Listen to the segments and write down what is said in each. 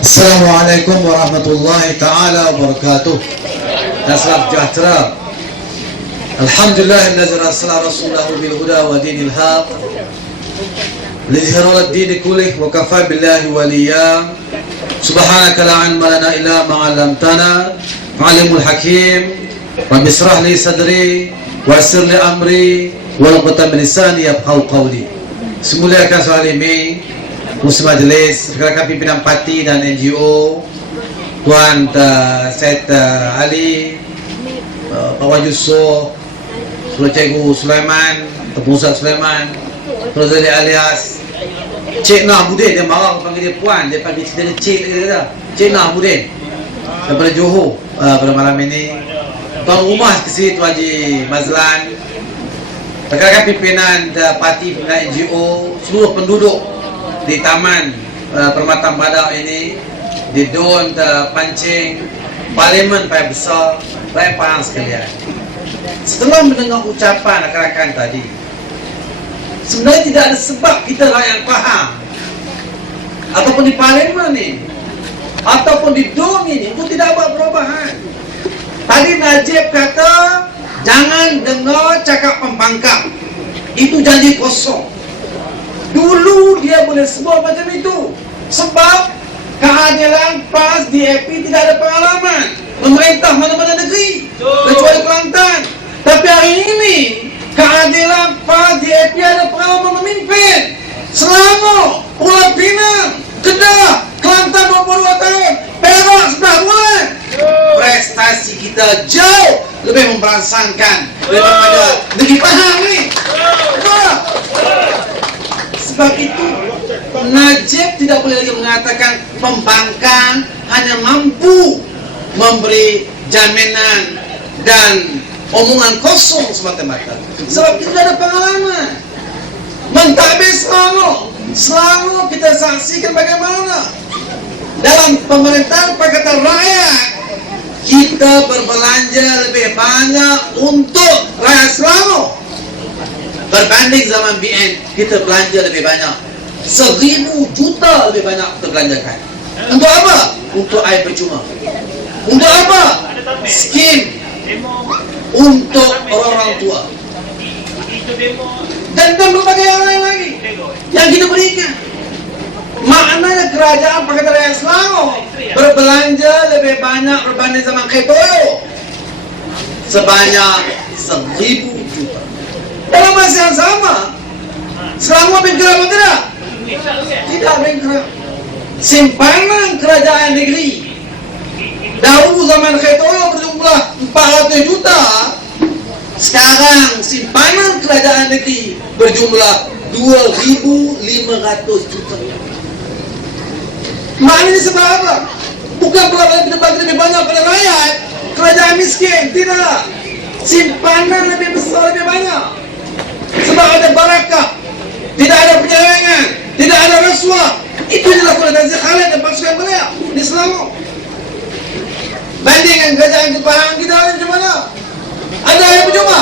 السلام عليكم ورحمة الله تعالى وبركاته. أسلاف جاهترا الحمد لله الذي رسول رسوله بالهدى ودين الحق. ليظهر الدين كله وكفى بالله وليا. سبحانك لا علم لنا إلا ما علمتنا. علم الحكيم. رب لي صدري ويسر لي أمري. ولقطة من لساني يبقى قولي. سمو لك سالمين Musim Majlis Rekan-rekan pimpinan parti dan NGO Tuan uh, Syed uh, Ali uh, Pak Wan Yusof Tuan Cikgu Sulaiman Ustaz Sulaiman Tuan Zali alias. Cik Nah Budin Dia marah panggil dia Puan Dia panggil cerita dia Cik dia kata Cik Nah Budin Daripada Johor uh, Pada malam ini. Tuan Rumah ke sini Tuan Haji Mazlan. Rekan-rekan pimpinan uh, parti pimpinan NGO Seluruh penduduk di Taman uh, Permatan Badak ini Di Don uh, Pancing Parlimen Paya Besar Rakyat Pahang sekalian. Setelah mendengar ucapan rakan-rakan tadi Sebenarnya tidak ada sebab kita rakyat Pahang Ataupun di Parlimen ni Ataupun di Don ini Untuk tidak buat perubahan. Tadi Najib kata Jangan dengar cakap pembangkang. Itu janji kosong Dulu dia boleh sebut macam itu. Sebab Keadilan PAS DAP tidak ada pengalaman. Memerintah mana-mana negeri Kecuali Kelantan. Tapi hari ini Keadilan PAS DAP ada pengalaman memimpin. Selangor Pulau Pinang Kedah Kelantan 22 tahun Perak 11 bulan. Prestasi kita jauh lebih memberangsangkan daripada negeri Pahang ni. Sebab itu Najib tidak boleh lagi mengatakan pembangkang hanya mampu memberi jaminan dan omongan kosong semata-mata. Sebab kita tidak ada pengalaman. Mentadbir Selangor. Selangor kita saksikan bagaimana dalam pemerintahan Pakatan Rakyat kita berbelanja lebih banyak untuk rakyat Selangor berbanding zaman BN kita belanja lebih banyak. Seribu juta lebih banyak kita belanjakan. Untuk apa? untuk air percuma. Untuk apa? skim. Untuk orang-orang tua. Dan, dan berbagai yang lain lagi. Yang kita berikan maknanya kerajaan Pakatan Rakyat Selangor berbelanja lebih banyak berbanding zaman Ketoyo sebanyak seribu dalam masa yang sama Selangor bergerak atau tidak? bergerak simpanan kerajaan negeri. Dahulu zaman Ketoyo berjumlah 400 juta. Sekarang simpanan kerajaan negeri berjumlah 2.500 juta. Maknanya sebab apa? Bukan kita bagi lebih banyak pada rakyat Kerajaan miskin, tidak. Simpanan lebih besar, lebih banyak Sebab ada barakah Tidak ada penyerangan Tidak ada rasuah Itu adalah oleh Nazir Khalid dan pasukan beliau Di Selangor Bandingkan kerajaan Jepang kita ada macam mana? Ada air percuma?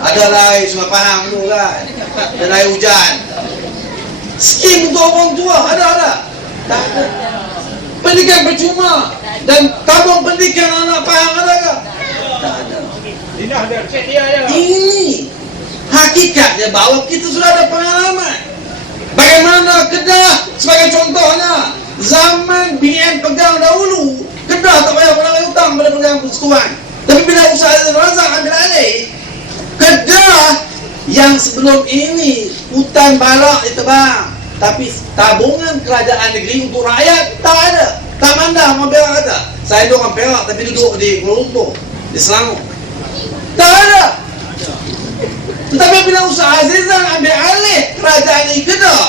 Ada air Sungai Pahang tu kan Dan air hujan Skim untuk orang tua ada ada tak ada. Pendidikan percuma dan tabung pendidikan anak Pahang ada ke? Tak ada. Ini hakikatnya bahawa kita sudah ada pengalaman. Bagaimana Kedah sebagai contohnya zaman BN pegang dahulu Kedah tak payah pernah hutang pada pegang persekutuan. Tapi bila usaha Razak ambil alih Kedah yang sebelum ini hutan balak ditebang tapi tabungan kerajaan negeri untuk rakyat tak ada. Tak mandang orang Perak kata. Saya ni orang Perak tapi duduk di Kuala Lumpur, di Selangor. Tak ada. Tetapi bila usaha Azizan ambil alih kerajaan ini Kedah,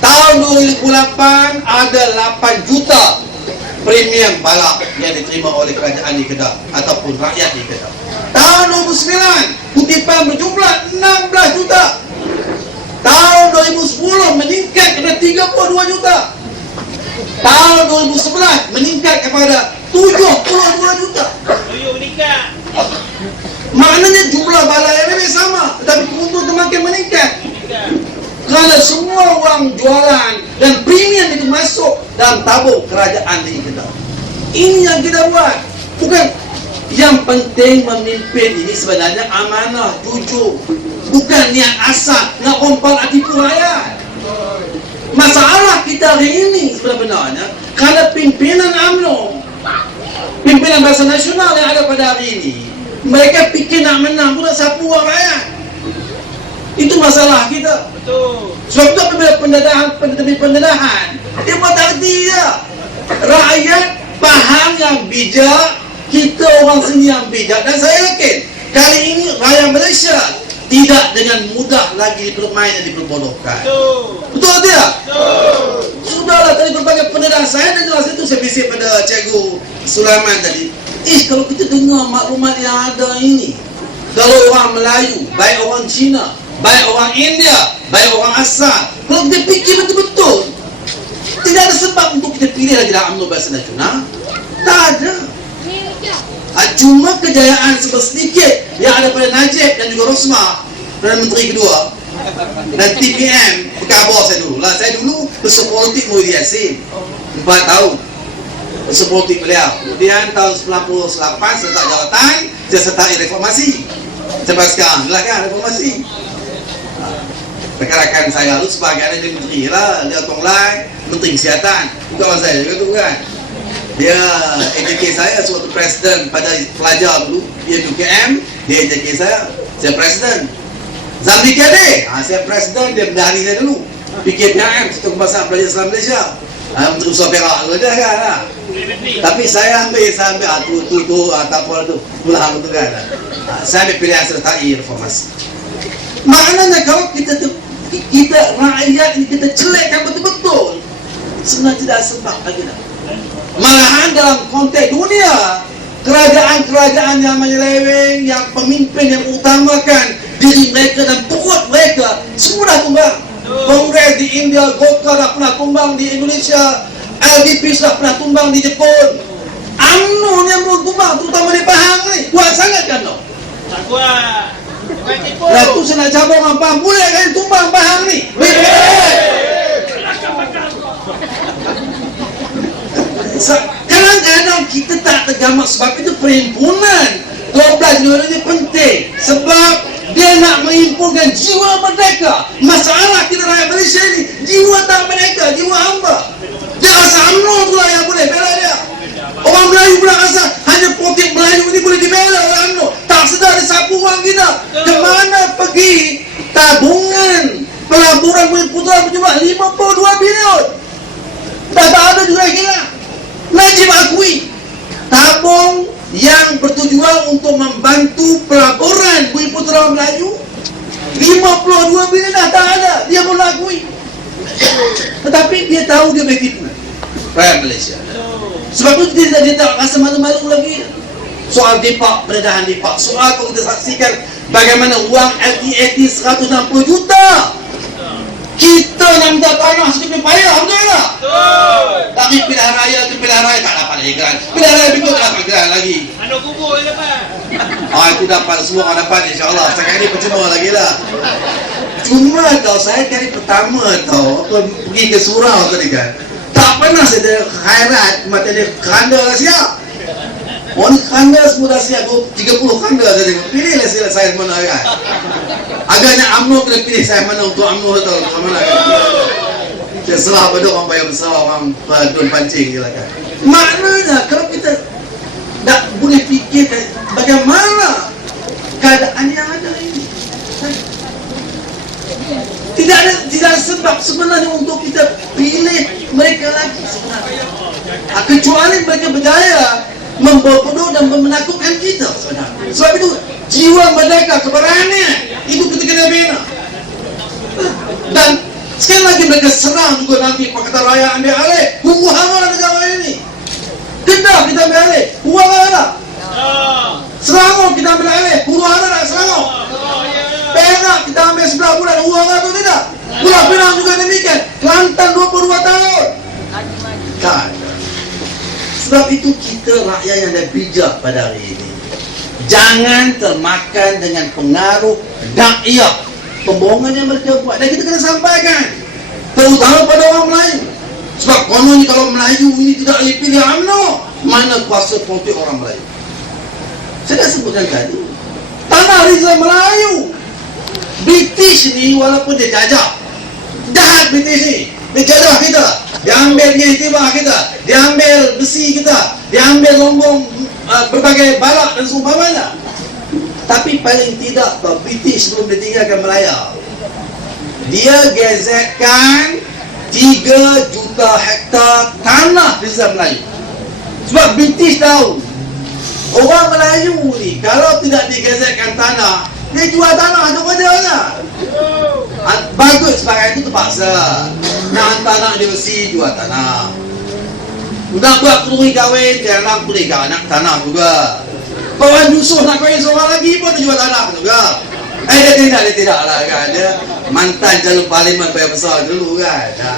tahun 2008 ada 8 juta premium balak yang diterima oleh kerajaan di Kedah ataupun rakyat di Kedah. Tahun 2009 kutipan berjumlah 16 juta Tahun 2010 meningkat kepada 32 juta. Tahun 2011 meningkat kepada 72 juta. meningkat. Maknanya jumlah balai yang lebih sama tetapi keuntungan semakin meningkat. mana semua wang jualan dan premium itu masuk dalam tabung kerajaan ini kita. Ini yang kita buat. Bukan yang penting memimpin ini sebenarnya amanah, jujur. Bukan niat asal nak rompal hati rakyat. Masalah kita hari ini sebenarnya kerana pimpinan UMNO pimpinan Barisan Nasional yang ada pada hari ini mereka fikir nak menang pun nak sapu orang rakyat itu masalah kita Betul. sebab itu apabila pendedahan pendedahan pendedahan dia buat arti dia rakyat faham yang bijak kita orang sini yang bijak dan saya yakin kali ini rakyat Malaysia tidak dengan mudah lagi dipermain dan diperbodohkan Betul. betul tidak? Betul. Sudahlah tadi berbagai pendedahan saya dan jelas itu saya bisik pada Cikgu Sulaiman tadi. Eh kalau kita dengar maklumat yang ada ini, kalau orang Melayu, baik orang Cina, baik orang India, baik orang asal, kalau kita fikir betul-betul, tidak ada sebab untuk kita pilih lagi dalam UMNO Bahasa Nasional. Tak ada. Ah, Cuma kejayaan sebab sedikit yang ada pada Najib dan juga Rosmah, Perdana Menteri kedua, dan TPM berkabar saya dulu lah saya dulu besar politik Muhyiddin Yassin 4 tahun politik beliau kemudian tahun 98 saya letak jawatan saya sertai reformasi. Sampai sekarang lah kan reformasi. Rekan-rekan saya lalu sebagai ada dia menteri lah dia Tong Lai menteri kesihatan. Bukan orang saya juga tu kan? Dia AJK saya suatu presiden pada pelajar dulu dia UKM dia AJK saya saya presiden Zamri Kade, ha, saya presiden, dia bendahari saya dulu. PKPM, Satu Kebangsaan Pelajar Islam Malaysia. Ha, Menteri Usaha Perak dia kan ha. Tapi saya ambil, saya ambil, ha, tu, tu, tu, tak apa tu. Pulang tu kan. Ha, Saya ambil pilihan sertai reformasi. Maknanya kalau kita tu, kita rakyat ini kita celekkan betul-betul Sebenarnya tidak sebab lagi dah Malahan dalam konteks dunia Kerajaan-kerajaan yang menyeleweng Yang pemimpin yang utamakan Diri mereka dan perut mereka Semua dah tumbang. Kongres di India, Golkar dah pernah tumbang di Indonesia LDP sudah pernah tumbang di Jepun UMNO yang belum tumbang Terutama di Pahang ni Kuat sangat kan? Tak kuat. Tipu. Lah nak cabang dengan Pahang Boleh kan tumbang Pahang ni? Kadang-kadang kita tak tergamak sebab itu perhimpunan 12 negara ini penting sebab dia nak menghimpunkan jiwa merdeka masalah kita rakyat Malaysia ni jiwa tak merdeka, jiwa hamba dia rasa UMNO tu lah yang boleh bela dia. Orang Melayu pula rasa hanya politik Melayu ni boleh dibela oleh UMNO tak sedar dia sapu orang kita. Ke mana pergi? Tabungan. Pelaburan Bukit Putra berjumlah 52 bilion. Dah tak ada juga yang hilang. Najib akui tabung yang bertujuan untuk membantu pelaburan Bumi Putera Melayu 52 bilion dah tak ada. Dia pun akui tetapi dia tahu dia boleh tipu rakyat Malaysia? Sebab itu dia, dia tak rasa malu-malu lagi. Soal dipak, peredahan dipak soal kalau kita saksikan bagaimana wang LTAT 160 juta kita nak minta tanah sedikit payah betul tak? Betul. Tapi pilihan raya tu pilihan raya tak dapat lagi geran. Pilihan raya berikut tak dapat geran lagi. Anak kubur je dapat. Ah itu dapat semua orang dapat insyaAllah. Sekarang ni percuma lagi lah. Cuma tau saya kali pertama tau aku pergi ke surau tadi kan. Tak pernah saya ada khairat mata dia keranda siap. Oh ni keranda semua dah siap. Aku 30 keranda tadi. Pilihlah sila saya mana kan. Agaknya UMNO kena pilih saya mana untuk UMNO tau. Untuk mana kan. Dia serah pada orang bayar besar orang padun pancing je lah kan. Maknanya kalau kita tak boleh fikirkan bagaimana keadaan yang ada ini. Tidak ada tidak ada sebab sebenarnya untuk kita pilih mereka lagi sebenarnya. Ha, kecuali mereka berjaya membodoh dan menakutkan kita. Sebab itu jiwa merdeka keberanian itu kita kena bina. Dan sekali lagi mereka serang juga nanti Pakatan Raya ambil alih. Huru hara negara ini. Kedah kita ambil alih. Huru hara dah. Ah. Selangor kita ambil alih. Dah Selangor. Oh, ya, ya. Perak kita ambil sebelah bulan. Huru hara tu tidak. Pulau Pinang juga demikian. Kelantan 22 tahun. Tak ada. Sebab itu kita rakyat yang dah bijak pada hari ini. Jangan termakan dengan pengaruh dakyah pembohongan yang mereka buat dan kita kena sampaikan. Terutama pada orang Melayu. Sebab kononnya kalau Melayu ini tidak boleh pilih UMNO mana kuasa politik orang Melayu? Saya dah sebutkan tadi tanah Rizal Melayu. British ni walaupun dia jajah jahat British ni. Dia jajah kita dia ambil iktibar kita. Dia ambil besi kita. Dia ambil lombong uh, berbagai balak dan seumpamanya. Tapi paling tidak tau British sebelum dia tinggalkan Melaya dia gazetkan 3 juta hektar tanah Rizal Melayu. Sebab British tahu orang Melayu ni kalau tidak digazetkan tanah dia jual tanah tu pada lah Ah, bagus sebagai itu terpaksa. Nak hantar anak dia jual tanah. Nak buat keluri kahwin dia nak kahwin anak tanah juga. Kawan dusuh nak kahwin seorang lagi pun dia jual tanah juga. Eh dia tidak dia tidak lah kan. Dia mantan jalur parlimen bayar besar dulu kan. Ha.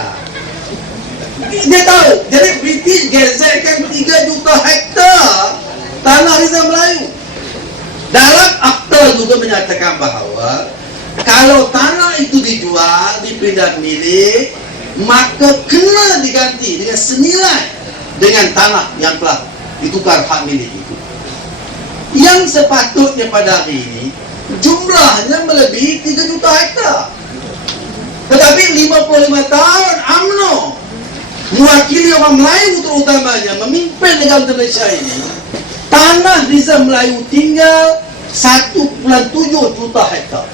dia tahu jadi British gazetkan 3 juta hektar tanah Rizal Melayu dalam akta juga menyatakan bahawa kalau tanah itu dipindah milik maka kena diganti dengan senilai dengan tanah yang telah ditukar hak milik itu. Yang sepatutnya pada hari ini jumlahnya melebihi 3 juta hektar. Tetapi 55 tahun UMNO mewakili orang Melayu terutamanya memimpin negara Malaysia ini tanah Rizal Melayu tinggal 1.7 juta hektar.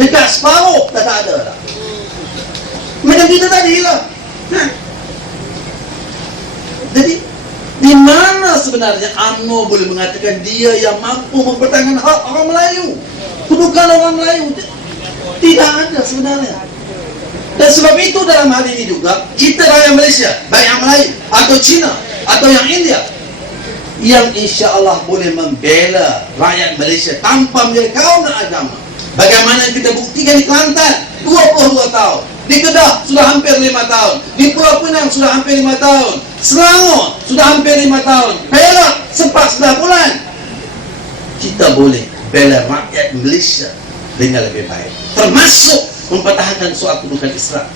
Dekat separuh dah tak ada lah macam kita tadi lah. Ha. jadi di mana sebenarnya UMNO boleh mengatakan dia yang mampu mempertahankan hak orang Melayu? Kedudukan orang Melayu tidak ada sebenarnya. Dan sebab itu dalam hal ini juga kita rakyat Malaysia baik yang Melayu atau Cina atau yang India yang insya Allah boleh membela rakyat Malaysia tanpa menjadi kaum dan agama. Bagaimana kita buktikan di Kelantan 22 tahun di Kedah sudah hampir 5 tahun. Di Pulau Pinang sudah hampir 5 tahun. Selangor sudah hampir 5 tahun. Perak sempat 9 bulan. Kita boleh bela rakyat Malaysia dengan lebih baik. Termasuk mempertahankan soal kedudukan Islam.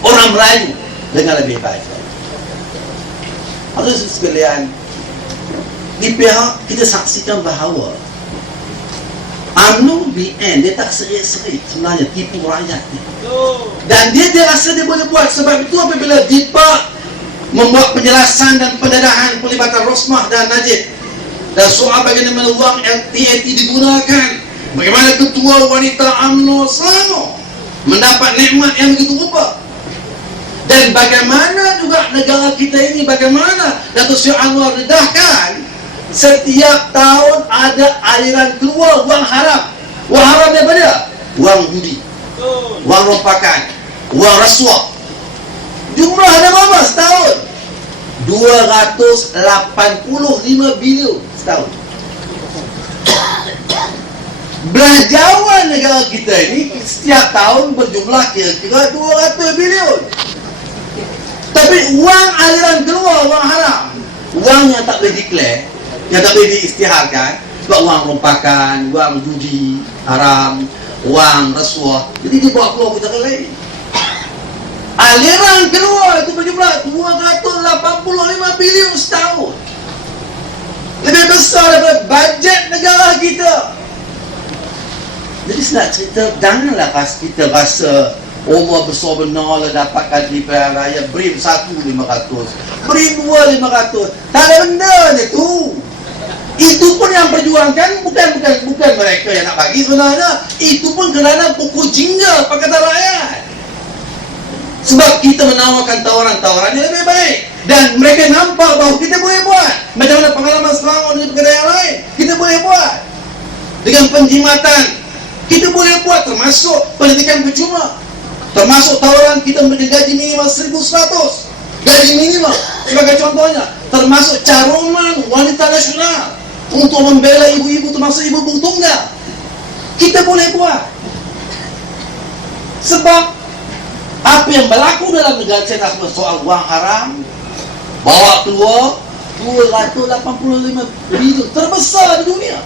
Orang Melayu dengan lebih baik. Harus sekalian di pihak kita saksikan bahawa UMNO BN dia tak serik-serik sebenarnya tipu rakyat ni. Dan dia dia rasa dia boleh buat. Sebab itu apabila DIPA membuat penjelasan dan pendedahan pelibatan Rosmah dan Najib dan soal bagaimana wang LTAT digunakan bagaimana ketua wanita UMNO Selangor mendapat nikmat yang begitu rupa. Dan bagaimana juga negara kita ini bagaimana Datuk Seri Anwar dedahkan setiap tahun ada aliran keluar wang haram. Wang haram ni apa dia? wang judi wang rompakan. Wang rasuah. Jumlah ada berapa setahun? 285 bilion setahun. Belanjawan negara kita ini setiap tahun berjumlah kira-kira 200 bilion. Tapi wang aliran keluar wang haram. Wang yang tak boleh declare yang tak boleh diisytiharkan sebab wang rompakan, wang judi haram, wang rasuah. Jadi dia bawa keluar ke cara lain aliran keluar itu berjumlah 285 bilion setahun. Lebih besar daripada bajet negara kita. Jadi nak cerita janganlah kita rasa Allah besar benar lah dapatkan di pilihan raya lima ratus. Beri dua lima ratus. Tak ada benda je tu itu pun yang perjuangkan bukan bukan bukan mereka yang nak bagi sebenarnya. Itu pun kerana pukul jingga Pakatan Rakyat. Sebab kita menawarkan tawaran-tawaran yang lebih baik. Dan mereka nampak bahawa kita boleh buat. Macam mana pengalaman Selangor dengan perkara yang lain kita boleh buat. Dengan penjimatan kita boleh buat termasuk pendidikan percuma. Termasuk tawaran kita memberikan gaji minimal 1100 gaji minimal sebagai contohnya. Termasuk caroman wanita nasional untuk membela ibu-ibu termasuk ibu-ibu tunggal kita boleh buat sebab apa yang berlaku dalam negara kita soal wang haram bawa keluar 285 bilion terbesar di dunia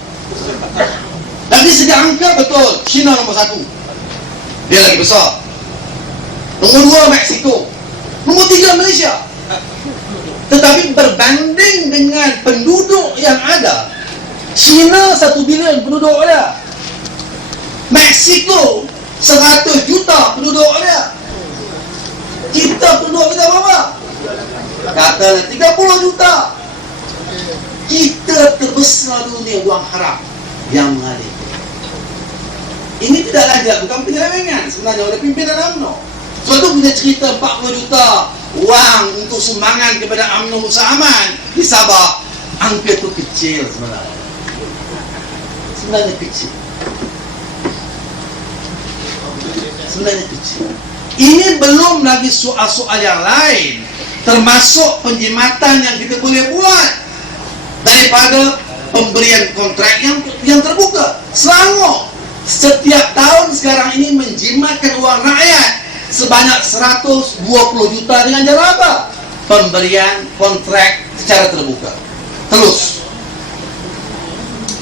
dari segi angka betul China nombor satu Dia lagi besar. Nombor dua Mexico. Nombor tiga Malaysia. Tetapi berbanding dengan penduduk yang ada, China satu bilion penduduk dia. Mexico 100 juta penduduk dia. Kita penduduk kita berapa? Katalah 30 juta. Kita terbesar dunia buang haram yang mengalir. Ini tidaklah dilakukan penyelewengan sebenarnya oleh pimpinan UMNO. Sebab tu bila cerita 40 juta wang untuk sumbangan kepada UMNO Musa Aman di Sabah, angka tu kecil sebenarnya. Sebenarnya kecil. Sebenarnya kecil. Ini belum lagi soal-soal yang lain termasuk penjimatan yang kita boleh buat daripada pemberian kontrak yang yang terbuka. Selangor setiap tahun sekarang ini menjimatkan uang rakyat sebanyak 120 juta dengan cara apa? Pemberian kontrak secara terbuka. Terus.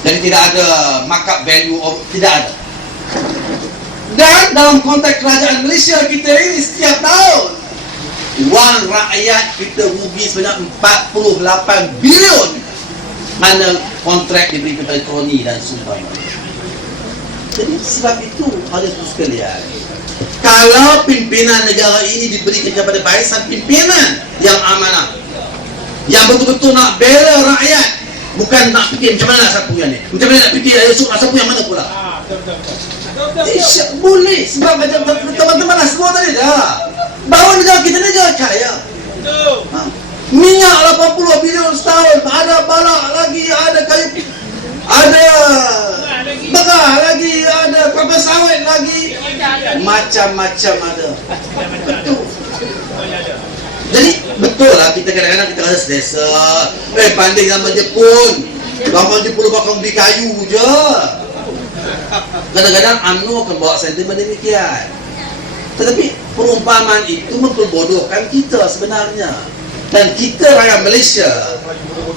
Jadi tidak ada markup value of, tidak ada. Dan dalam konteks kerajaan Malaysia kita ini setiap tahun wang rakyat kita rugi sebanyak 48 bilion mana kontrak diberi kepada kroni dan sumbangan. Jadi sebab itu harus sekalian kalau pimpinan negara ini diberikan kepada barisan pimpinan yang amanah yang betul-betul nak bela rakyat bukan nak fikir macam mana sapu yang ni. Macam mana nak fikir esok nak sapu yang mana pula? Ah. Eh, syak, boleh. Sebab macam teman-teman lah semua tadi dah. Bahawa negara kita ni negara kaya. Ha. minyak 80 bilion setahun. Ada balak lagi ada kayu ada. Bekah lagi ada kelapa sawit lagi? Macam-macam ada. Betul. Jadi betul lah kita kadang-kadang kita rasa selesa. Eh banding sama Jepun. Orang Jepun bakal beli kayu je. Kadang-kadang UMNO akan bawa sentimen demikian. Tetapi perumpamaan itu memperbodohkan kita sebenarnya Dan kita rakyat Malaysia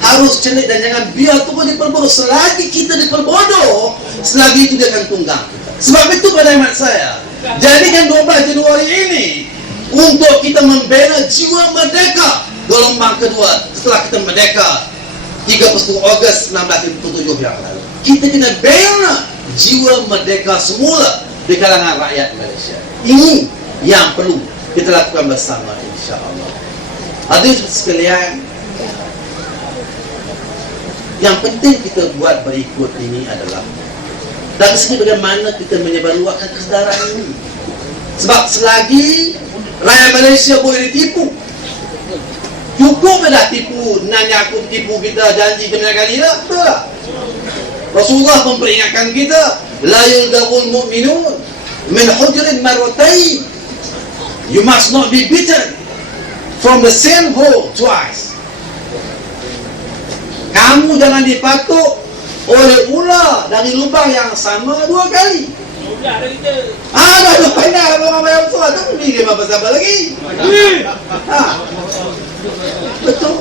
Harus celik dan jangan biar terus diperbodoh Selagi kita diperbodoh Selagi itu dia akan tunggang Sebab itu pada saya Jadikan 12 Januari ini Untuk kita membela jiwa merdeka Gelombang kedua setelah kita merdeka 31 Ogos 1977 yang lalu kita kena bela jiwa merdeka semula di kalangan rakyat Malaysia. Ini yang perlu kita lakukan bersama insya-Allah. Hadirin sekalian, yang penting kita buat berikut ini adalah dari segi bagaimana kita menyebarluaskan kesedaran ini. Sebab selagi rakyat Malaysia boleh ditipu, cukup dah tipu, nanya aku tipu kita janji kena kali dah, betul tak? Rasulullah memperingatkan kita la yuldagul mu'minun min hujrin marratain you must not be beaten from the same hole twice. Kamu jangan dipatuk oleh ular dari lubang yang sama dua kali. Ah dah dah pandai orang bayar tu. Pergi dia apa sabar lagi? Ha. betul.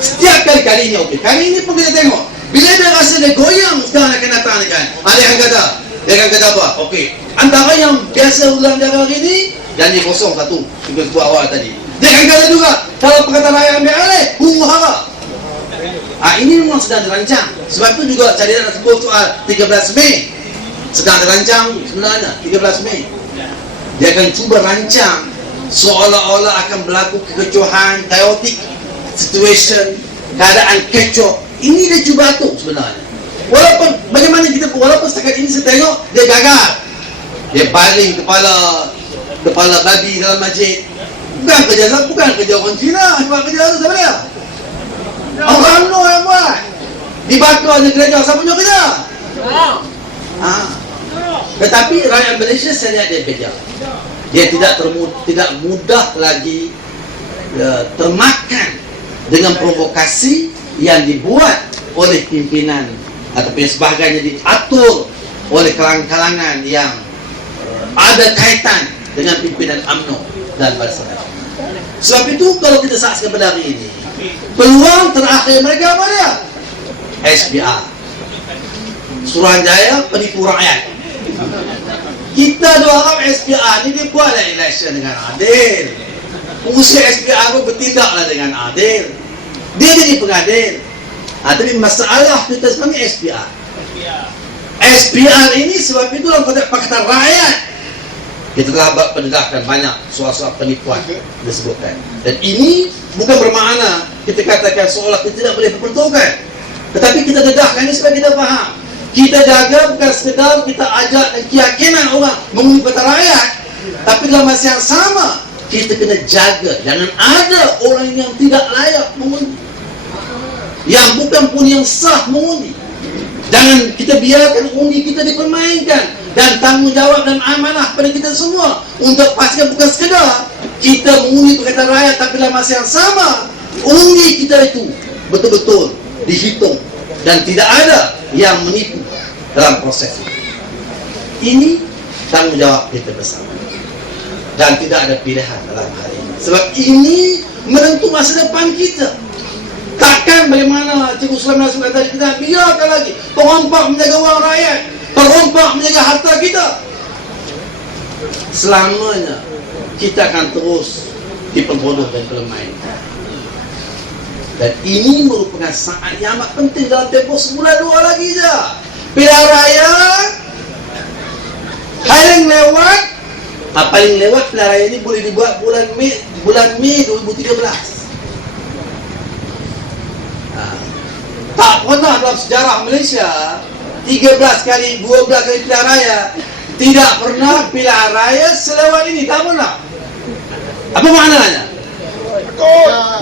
Setiap kali-kali ini okey. Kali ini pun kita tengok. Bila dia rasa dia goyang sekarang akan datang ni kan ada yang kata dia akan kata apa? Okey. Antara yang biasa ulang jaga hari ni janji kosong satu. Kita sebut awal tadi dia kata juga kalau perkataan raya ambil alih huru hara Ah ini memang sedang dirancang. Sebab tu juga tadi nak sebut soal 13 Mei. Sedang dirancang sebenarnya 13 Mei. Dia akan cuba rancang seolah-olah akan berlaku kekecohan, chaotic situation, keadaan kecoh. Ini dia cuba atur sebenarnya. Walaupun bagaimana kita walaupun setakat ini saya tengok dia gagal. Dia baling kepala kepala babi dalam masjid. Bukan kerja bukan kerja orang Cina, cuma kerja tu siapa dia? Orang UMNO yang buat. Dibakarnya gereja siapa punya kerja? Ha. Tetapi rakyat Malaysia saya lihat dia beza. Dia tidak termu, tidak mudah lagi ya, termakan dengan provokasi yang dibuat oleh pimpinan ataupun yang sebagainya diatur oleh kalangan-kalangan yang uh, ada kaitan dengan pimpinan UMNO dan Barisan Nasional. Sebab itu kalau kita saksikan pada hari ini, peluang terakhir mereka apa dia? SBR. Suruhanjaya penipu rakyat. kita dua orang SPR ni dia buatlah election dengan adil. Fungsi SPR pun bertindaklah dengan adil. Dia jadi pengadil. Ha, tapi masalah kita sebenarnya SPR. Ya. SPR ini sebab itu dalam konteks Pakatan Rakyat kita telah pendedahkan banyak soal-soal penipuan disebutkan dan ini bukan bermakna kita katakan seolah kita tidak boleh berpertukan tetapi kita dedahkan ini supaya kita faham. Kita jaga bukan sekedar kita ajak dan keyakinan orang mengundi Pakatan Rakyat. Tapi dalam masa yang sama kita kena jaga. Jangan ada orang yang tidak layak mengundi. Yang bukan pun yang sah mengundi. Jangan kita biarkan undi kita dipermainkan dan tanggungjawab dan amanah pada kita semua untuk pastikan bukan sekedar kita mengundi perkataan rakyat tapi dalam masa yang sama undi kita itu betul-betul dihitung dan tidak ada yang menipu dalam proses itu. Ini tanggungjawab kita bersama dan tidak ada pilihan dalam hal ini. Sebab ini menentu masa depan kita. Takkan bagaimana Cikgu Sulaiman Nasrullah tadi kita biarkan lagi perompak menjaga wang rakyat, perompak menjaga harta kita. Selamanya kita akan terus diperbodoh dan permainan. Dan ini merupakan saat yang amat penting dalam tempoh sebulan dua lagi je. Pilihan raya paling lewat ah, paling lewat pilihan raya ini boleh dibuat bulan Mei bulan Mei 2013. Ah. Tak pernah dalam sejarah Malaysia 13 kali, 12 kali pilihan raya. Tidak pernah pilihan raya selewat ini. Tak pernah. Apa maknanya?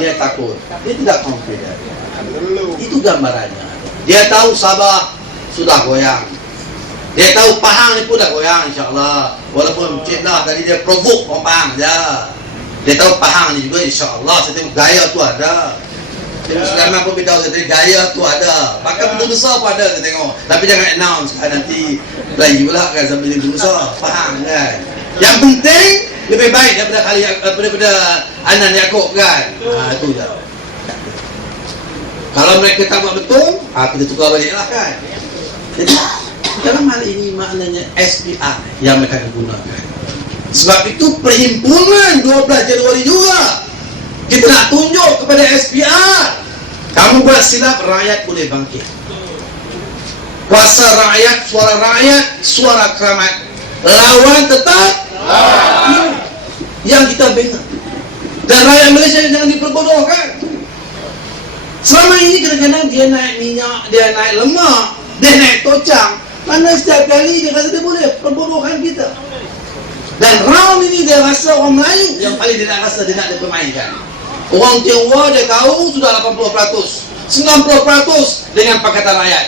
Dia takut. Dia tidak confident. Itu gambarannya. Dia tahu Sabah sudah goyang. Dia tahu Pahang ni pun dah goyang insyaAllah. Walaupun Cik Dah tadi dia provoke orang Pahang je Dia tahu Pahang ni juga insyaAllah. Tengok gaya tu ada Cikgu Sulaiman pun saya tadi gaya tu ada. Bahkan betul besar pun ada saya tengok. Tapi jangan announce kan nanti lagi pula kan sambil betul besar. Faham kan? Yang penting lebih baik daripada kali daripada, daripada Anan Yaakob kan. Ha itu je. Kalau mereka tak buat betul, ha, kita tukar balik lah kan. Jadi dalam hal ini maknanya SPR yang mereka gunakan. Sebab itu perhimpunan 12 Januari juga kita nak tunjuk kepada SPR kamu buat silap rakyat boleh bangkit. Kuasa rakyat suara rakyat suara keramat. Lawan tetap. Lawan. yang kita bina. Dan rakyat Malaysia jangan diperbodohkan. Selama ini kadang-kadang dia naik minyak dia naik lemak dia naik tocang. Mana setiap kali dia kata dia boleh perbodohkan kita. Dan round ini dia rasa orang Melayu yang paling dia nak rasa dia nak dipermainkan Orang Tionghoa dia tahu sudah 80%. 90% dengan Pakatan Rakyat.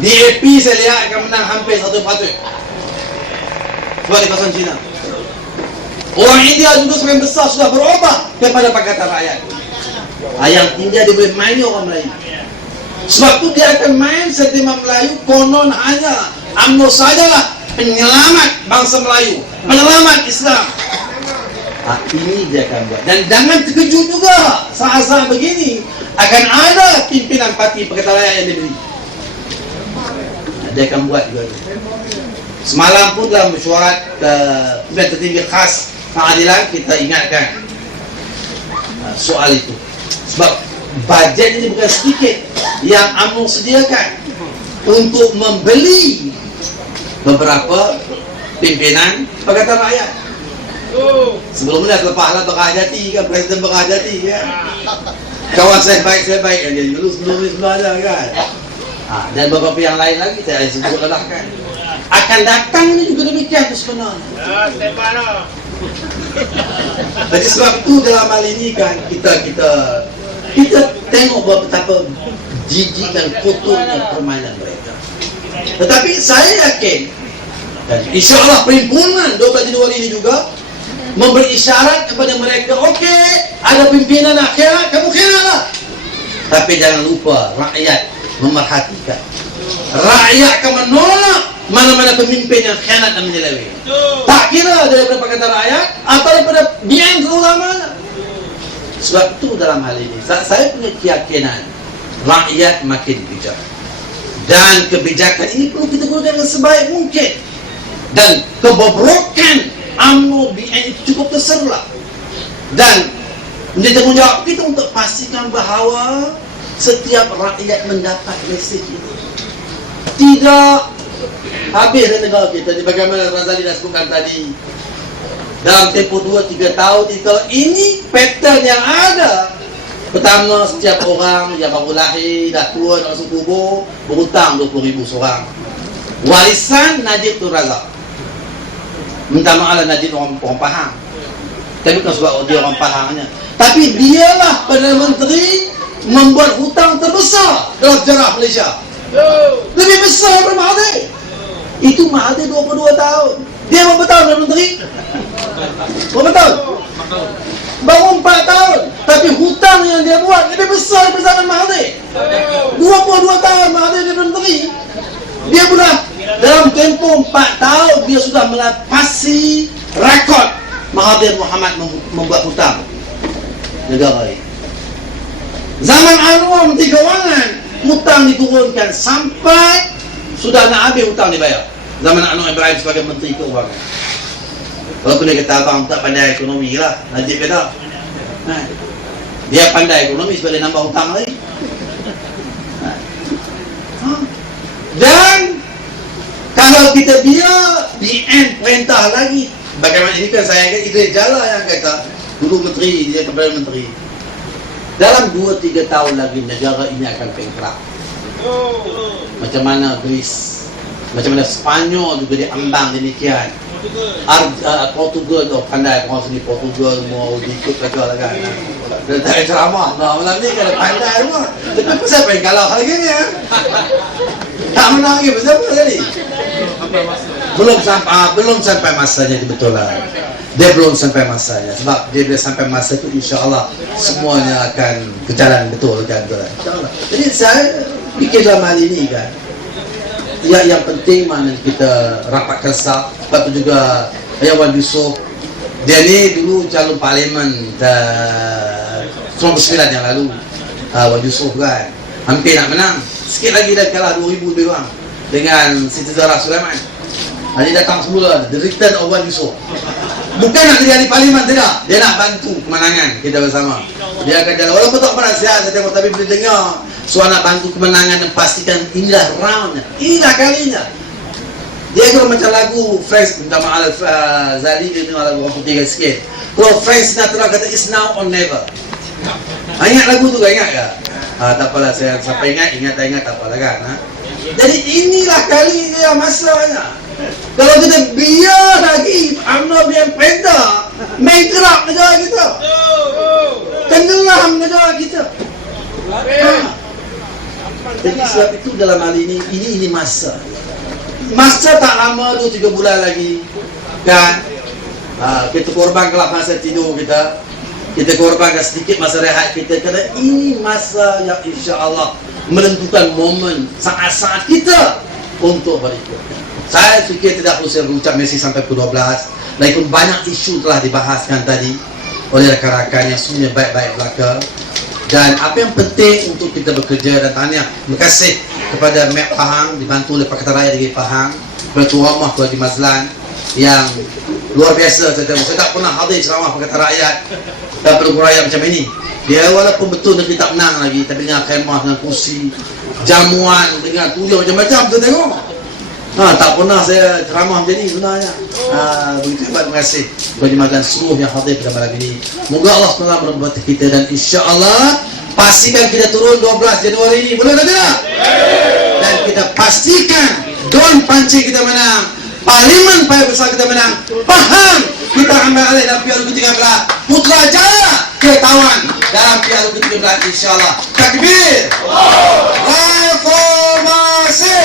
DAP saya lihat akan menang hampir satu patut. Sebab di kawasan Cina. Orang India juga sebagian besar sudah berubah kepada Pakatan Rakyat. Yang India dia boleh main orang Melayu. Sebab tu dia akan main sentimen Melayu konon hanya UMNO sajalah penyelamat bangsa Melayu. Penyelamat Islam. Ha, ini dia akan buat. Dan jangan terkejut juga. Saat-saat begini akan ada pimpinan parti Pakatan Rakyat yang diberi. Dia akan buat juga itu. semalam pun dalam mesyuarat uh, pimpinan tertinggi khas pengadilan kita ingatkan uh, soal itu. Sebab bajet ini bukan sedikit yang UMNO sediakan untuk membeli beberapa pimpinan Pakatan Rakyat Sebelum ni dah lepas lah Bekah Jati kan? Presiden Bekah Jati kan Kawan saya baik saya baik. Kan dia dulu sebelum ni sebelum ada kan? Ha, Dan beberapa yang lain lagi saya sebut lah kan? Akan datang ni juga demikian tu sebenarnya. Ya, tembak lah. Jadi sebab tu dalam hal ini kan kita kita kita tengok betapa jijik dan kotornya permainan mereka. Tetapi saya yakin dan insyaAllah perhimpunan 12 Januari ini juga memberi isyarat kepada mereka okey ada pimpinan nak khianat kamu khianatlah tapi jangan lupa rakyat memerhatikan. Rakyat akan menolak mana-mana pemimpin yang khianat dan menyeleweng tak kira daripada pakatan rakyat atau daripada biang keulamaan sebab itu dalam hal ini saya punya keyakinan rakyat makin bijak. Dan kebijakan ini perlu kita gunakan sebaik mungkin. Dan kebobrokan UMNO BN itu cukup terserlah dan menjadi tanggungjawab kita untuk pastikan bahawa setiap rakyat mendapat mesej itu. Tidak habis dari negara kita ni bagaimana Razali dah sebutkan tadi. Dalam tempoh 2-3 tahun itu ini pattern yang ada. Pertama setiap orang yang baru lahir dah tua dah masuk kubur berhutang 20 ribu seorang. Warisan Najib Tun Razak minta maaf lah Najib orang, orang Pahang. Tapi bukan sebab dia orang Pahangnya tapi dialah Perdana Menteri membuat hutang terbesar dalam sejarah Malaysia. Lebih besar daripada Mahathir. Itu Mahathir 22 tahun. Dia berapa tahun Perdana Menteri? berapa tahun? baru 4 tahun. Tapi hutang yang dia buat lebih besar daripada zaman Mahathir. 22 tahun Mahathir jadi Menteri dia sudah dalam tempoh 4 dia sudah melepasi rekod Mahathir Muhammad mem- membuat hutang. Negara ini zaman Anwar Menteri Kewangan hutang diturunkan sampai sudah nak habis hutang dibayar zaman Anwar Ibrahim sebagai Menteri Keuangan Walaupun dia kata abang tak pandai ekonomi lah. Najib kata ha. Dia pandai ekonomi sebab dia nambah hutang lagi. Ha. Ha. Dan Kalau kita biar BN perintah lagi. Bagaimana ini kan saya Idris Jala yang kata Dulu menteri, dia Perdana Menteri. Dalam 2-3 tahun lagi negara ini akan bankrupt. Macam mana Greece Macam mana Spanyol juga diambang demikian. Ar, uh, Portugal tu pandai orang sini Portugal mau ikut mereka lah kan. Dan tak ceramah. Nah, malam ni kan pandai semua. Tapi pasal apa yang kalah lagi? Tak menang lagi pasal apa tadi belum sampai ah, belum sampai masanya itu betul lah. Dia belum sampai masanya. Sebab dia bila sampai masa itu insyaAllah semuanya akan berjalan betul kan betul lah insyaAllah. Jadi saya fikir dalam hal ini kan yang yang penting mana kita rapatkan sah. Sebab tu juga Ayah Wan Yusof dia ni dulu calon parlimen uh, 99 yang lalu. Uh, Wan Yusof kan. Hampir nak menang sikit lagi dah kalah 2000 lebih orang dengan Siti Zahra Sulaiman. Jadi datang semula the return of Wan Yusof. Bukan nak jadi ahli parlimen tidak. Dia nak bantu kemenangan kita bersama. Dia akan jalan. Walaupun tak pernah sihat saya tengok tapi bila dengar Soal nak bantu kemenangan dan pastikan inilah roundnya. Inilah kalinya. Dia kalau macam lagu Friends Minta maaf uh, Zali dia tengok lagu orang putih sikit. Kalau Friends Sinatra kata It's now or never ha, Ingat lagu tu ke ingat ke? Ha, tak apalah saya sampai ingat Ingat tak ingat tak apalah kan ha? Jadi inilah kali dia masanya Kalau kita biar lagi UMNO biar perintah Bankrupt negara kita Tenggelam negara kita ha. Jadi sebab itu dalam hal ini ini ini masa. Masa tak lama tu tiga bulan lagi kan ha, kita korbankan masa tidur kita kita korbankan sedikit masa rehat kita kerana ini masa yang insya Allah menentukan momen saat-saat kita untuk berikut. Saya fikir tidak perlu saya berucap Messi sampai pukul 12 Lagipun banyak isu telah dibahaskan tadi Oleh rakan-rakan yang semuanya baik-baik belaka dan apa yang penting untuk kita bekerja dan tanya terima kasih kepada Mek Pahang dibantu oleh Pakatan Raya di Pahang Rahmah Tuan Haji Mazlan yang luar biasa saya, saya tak pernah hadir ceramah Pakatan Rakyat dan pendukung rakyat macam ini dia walaupun betul negeri tak menang lagi tapi dengan khemah dengan kursi jamuan dengan tujuh macam-macam saya tengok Ha, tak pernah saya ceramah macam ni sebenarnya. Ha, begitu hebat terima kasih kepada Mazlan seluruh yang hadir pada malam ini. Moga Allah SWT memberkati kita dan insya-Allah pastikan kita turun 12 Januari ini. Boleh tak tidak? Dan kita pastikan Don Panci kita menang. Parlimen Paya Besar kita menang. Paham kita ambil alih dalam Piala ke-13. Putrajaya kita tawan dalam Piala ke-13 insya-Allah. Takbir. Reformasi.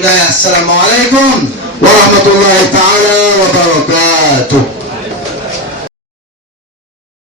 Hidayah. Assalamualaikum warahmatullahi taala wabarakatuh.